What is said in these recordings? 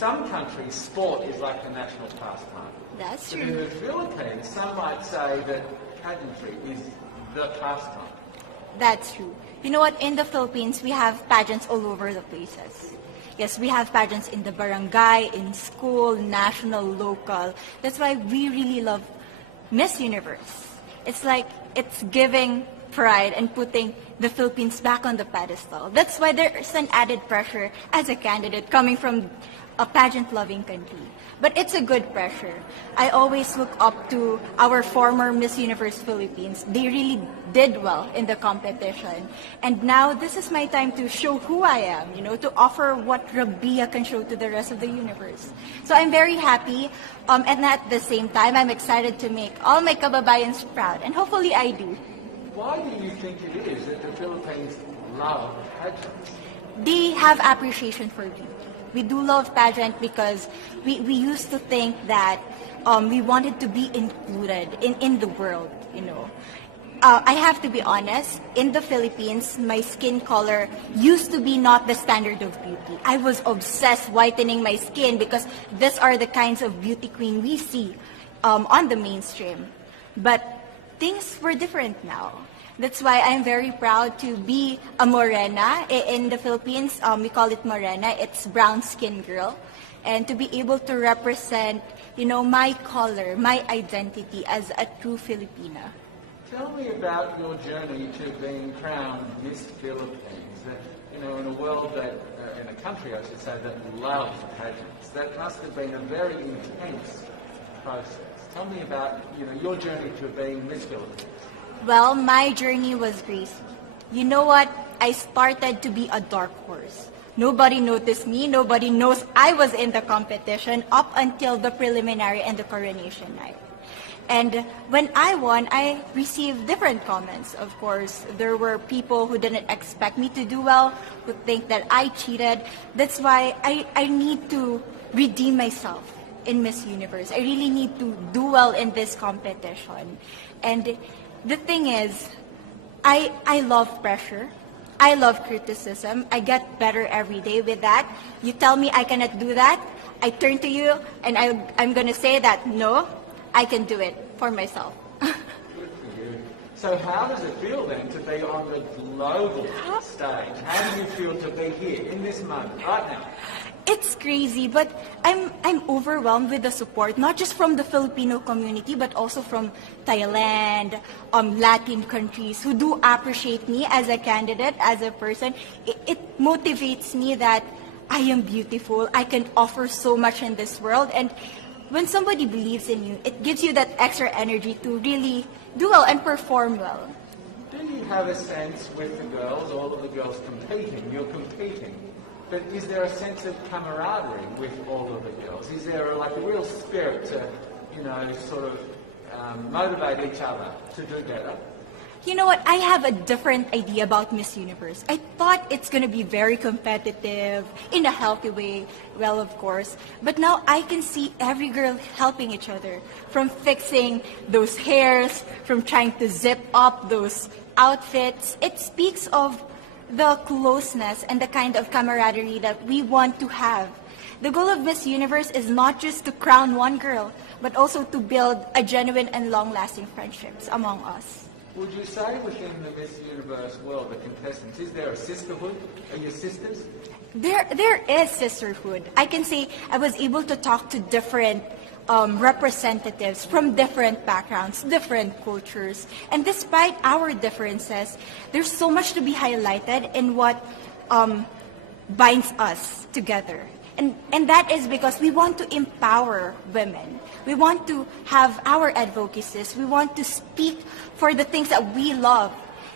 Some countries, sport is like the national pastime. That's But in true. the Philippines, some might say that pageantry is the pastime. That's true. You know what? In the Philippines, we have pageants all over the places. Yes, we have pageants in the barangay, in school, national, local. That's why we really love Miss Universe. It's like it's giving pride and putting the Philippines back on the pedestal. That's why there's an added pressure as a candidate coming from a pageant-loving country. But it's a good pressure. I always look up to our former Miss Universe Philippines. They really did well in the competition. And now this is my time to show who I am, to offer what RABIYA can show to the rest of the universe. So I'm very happy, and at the same time, I'm excited to make all my kababayans proud, and hopefully I do. Why do you think it is that the Philippines love pageants? They have appreciation for beauty. We do love pageant because we used to think that we wanted to be included in the world, I have to be honest, in the Philippines, my skin color used to be not the standard of beauty. I was obsessed whitening my skin because these are the kinds of beauty queen we see on the mainstream. But things were different now. That's why I'm very proud to be a morena. In the Philippines, we call it morena. It's brown skin girl. And to be able to represent, my color, my identity as a true Filipina. Tell me about your journey to being crowned Miss Philippines. In a world that, in a country I should say, that loves pageants. That must have been a very intense process. Tell me about, your journey to being Miss Philippines. Well, my journey was crazy. You know what? I started to be a dark horse. Nobody noticed me. Nobody knows I was in the competition up until the preliminary and the coronation night. And when I won, I received different comments. Of course, there were people who didn't expect me to do well, who think that I cheated. That's why I need to redeem myself in Miss Universe. I really need to do well in this competition. And the thing is, I love pressure. I love criticism. I get better every day with that. You tell me I cannot do that, I turn to you and I'm going to say that, no, I can do it for myself. Good for you. So how does it feel then to be on the global stage? How do you feel to be here in this moment, right now? It's crazy, but I'm overwhelmed with the support, not just from the Filipino community, but also from Thailand, Latin countries who do appreciate me as a candidate, as a person. It motivates me that I am beautiful, I can offer so much in this world, and when somebody believes in you, it gives you that extra energy to really do well and perform well. Do you have a sense with the girls, all of the girls competing, you're competing, but is there a sense of camaraderie with all of the girls? Is there a real spirit to, sort of motivate each other to do better? You know what? I have a different idea about Miss Universe. I thought it's going to be very competitive, in a healthy way, well, of course. But now I can see every girl helping each other, from fixing those hairs, from trying to zip up those outfits. It speaks of the closeness and the kind of camaraderie that we want to have. The goal of Miss Universe is not just to crown one girl, but also to build a genuine and long-lasting friendships among us. Would you say within the Miss Universe world, the contestants, is there a sisterhood? Are you sisters? There is sisterhood. I can say I was able to talk to different representatives from different backgrounds, different cultures. And despite our differences, there's so much to be highlighted in what binds us together. And that is because we want to empower women. We want to have our advocacies. We want to speak for the things that we love.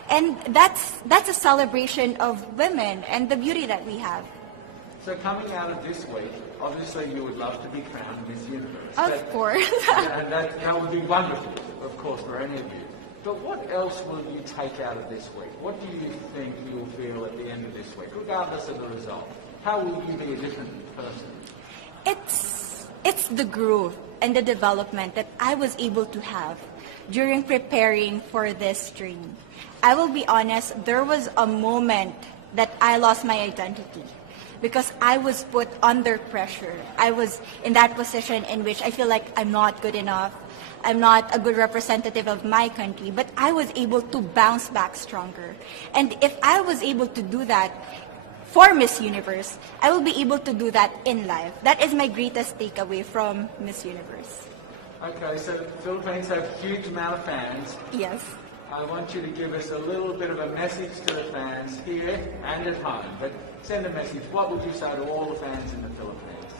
And that's a celebration of women and the beauty that we have. So coming out of this week, obviously you would love to be crowned Miss Universe. Of course. And that would be wonderful, of course, for any of you. But what else will you take out of this week? What do you think you'll feel at the end of this week, regardless of the result? How will you be a different person? It's the growth and the development that I was able to have during preparing for this dream. I will be honest, there was a moment that I lost my identity. because I was put under pressure. I was in that position in which I feel like I'm not good enough. I'm not a good representative of my country, but I was able to bounce back stronger. And if I was able to do that for Miss Universe, I will be able to do that in life. That is my greatest takeaway from Miss Universe. Okay, so the Philippines have a huge amount of fans. Yes. I want you to give us a little bit of a message to the fans here and at home. But send a message. What would you say to all the fans in the Philippines?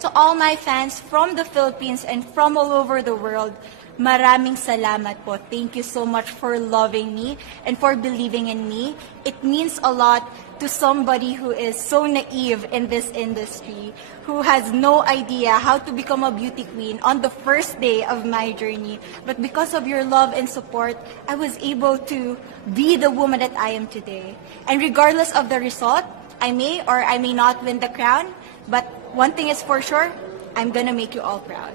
To all my fans from the Philippines and from all over the world, maraming salamat po. Thank you so much for loving me and for believing in me. It means a lot to somebody who is so naive in this industry, who has no idea how to become a beauty queen on the first day of my journey. But because of your love and support, I was able to be the woman that I am today. And regardless of the result, I may or I may not win the crown, but one thing is for sure, I'm gonna make you all proud.